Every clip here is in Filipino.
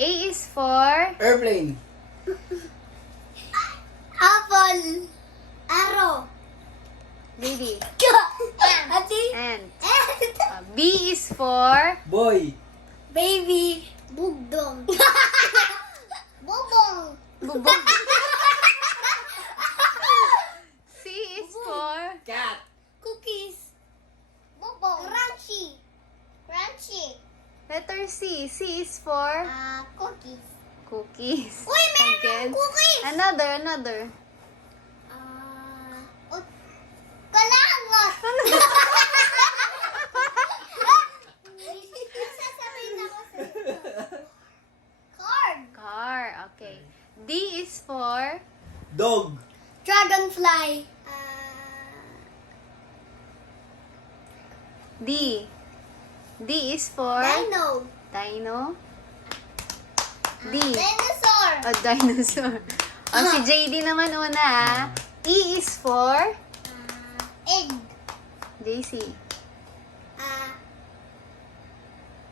A is for Airplane. Apple. Arrow. baby. Ati. And B is for Boy. Baby. Bugdong. Bubong. bubong. C is for Cat. Cookies. Bubong. Crunchy. Crunchy. letter C. C is for Cookies. cookies. Uy, meron Again. cookies! Another. Kalangot! Sasabihin ako sa'yo. Card. Car. Okay. D is for Dog. Dragonfly. D. D is for Dino. dino. D. Dinosaur. O, dinosaur. O, si JD naman una, ah. E is for Egg. JC.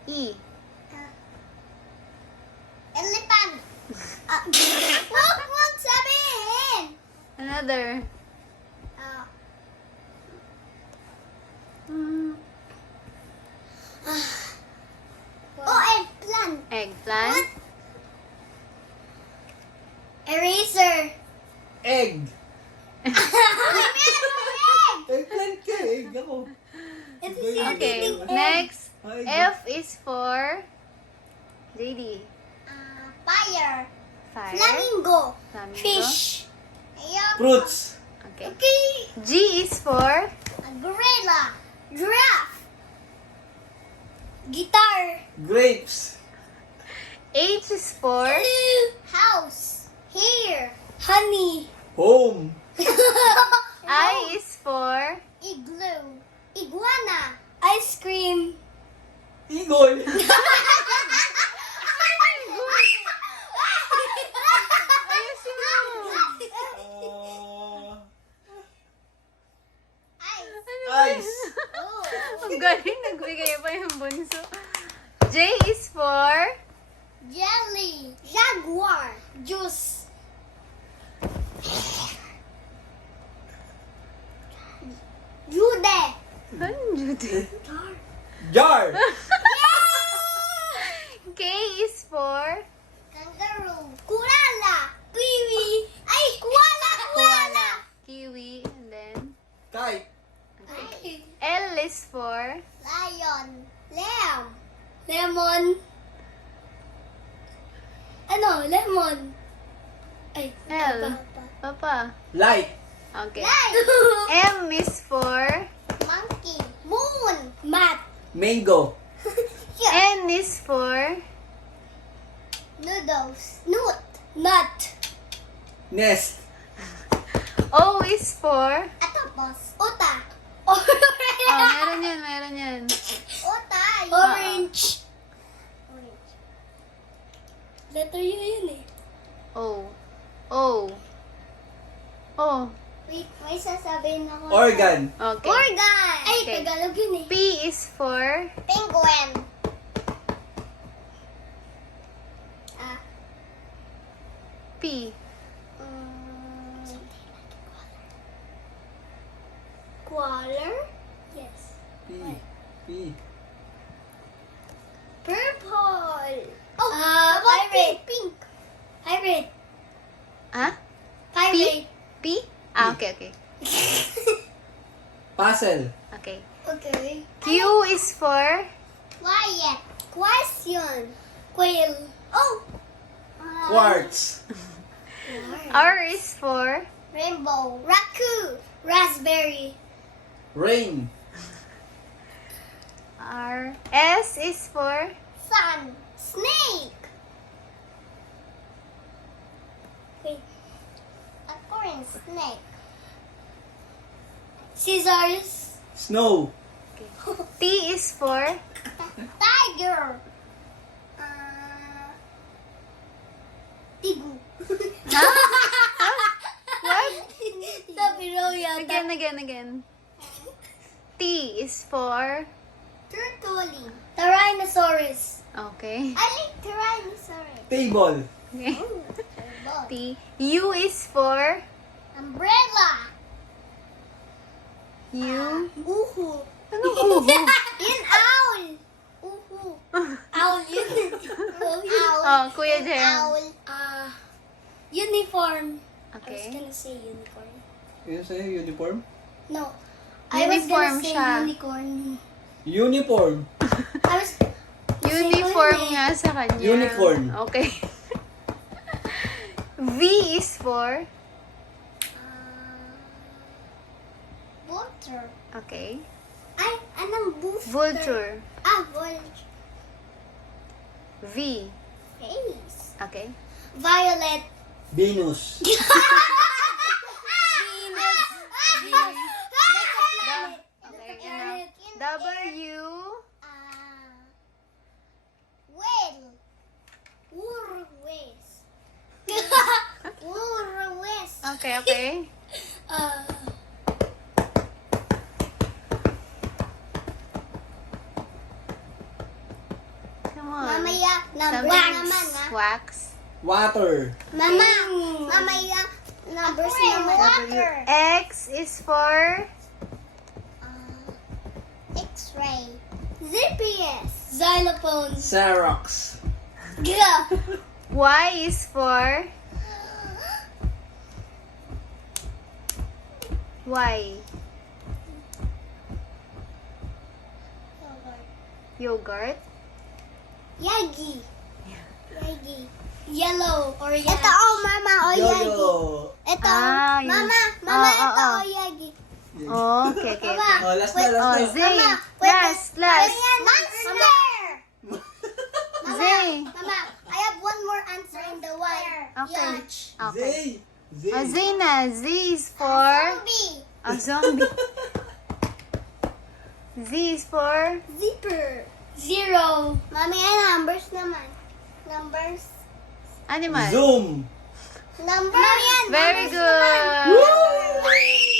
E. Elephant. Wag sabihin. Another. Eggplant. Eggplant. Eraser. Egg. Egg. Eggplant ka. Egg ako. Ito Good. siya Okay. titing egg. Next. Ay, F is for JD. Fire. Fire. Flamingo. Flamingo. Fish. Ayun. Fruits. Okay. Okay. G is for Gorilla. Giraffe. Guitar. Grapes. H is for House. Hair. Honey. Home. I is for Igloo. Iguana. Ice cream. Eagle. ayusin mo. Ice. Oh. Ang galing, nagbigay pa yung bunso. J is for Jelly. Jaguar. Juice. Jude. ano Judy? Jar. K is for Kangaroo. Koala. Kiwi. Ay, koala. Koala. kiwi, and then Kite. okay. L is for Lion. Lamb. Lemon. Ano? Lemon. Ay, L. papa. Papa. Light. Okay. Light. M is for Monkey. Moon. Mat. Mango. N is for Noodles. Nut. Nut. Nest. O is for Atapos. Uta. oh, meron yan. Uta. Orange. Orange. Letter U yun eh. O. Wait, may sasabihin ako. Organ. Okay. Organ. Ay, Okay. Tagalog yun eh. P is for Penguin. P. Koaler? Yes. P. P. Purple. Oh, pirate. Pink. Pirate. Ah? Pirate. P? Ah, okay. Puzzle. Okay. Okay. Q is for Quiet. Question. Quail. Oh. Quartz. R is for Rainbow. Raccoon. Raspberry. Rain. R. S is for Sun. Snake. Wait. According snake. Scissors. Snow. T is for Tiger. Tigu. what? Sabi raw yata. Again. T is for Turtle. Tyrannosaurus. Okay. I like Tyrannosaurus. Table. Okay. Table. T. U is for Umbrella. U. Uhu. Anong uhu? Yun, owl. Uhu. Owl yun. Owl. Oh, Kuya Jem. Owl. Uniform. I was Okay. gonna say unicorn. Yun sa'yo, uniform? No. Uniform I was gonna say siya. unicorn. Uniform. I was Uniform nga sa kanya. Unicorn. Okay. V is for Vulture. okay. Ay, anong booster? Vulture. Vulture. V. Face. Okay. Violet. Venus. Venus. Venus. That's a planet. Okay, That's a planet. W. Whale. Urwes. Urwes. Okay, okay. Come on. Mamaya, number Wax. naman ha. Wax. Water. Mama, mamaya, numbers naman. Water. X is for X-ray. GPS. Xylophone. Xerox. Yeah. Y is for Y. Yogurt. Yagi. Yagi. Yellow or yagi. Ito mama Yo-yo. Ito, Ah, yun. mama, mama, Oh, ito oh. yagi. Oh, okay, okay. Mama, Oh, last wait. na, Oh, last Z. na. Mama, wait. Last. Monster! Z. Mama, I have one more answer in the wire. Okay. Yacht. Okay. Z. Oh, Z na. Z is for Zombie. a zombie. Z is for Zipper. Zero. Mami, numbers naman. Numbers. animal. Zoom. Numbers. Very Numbers naman. good.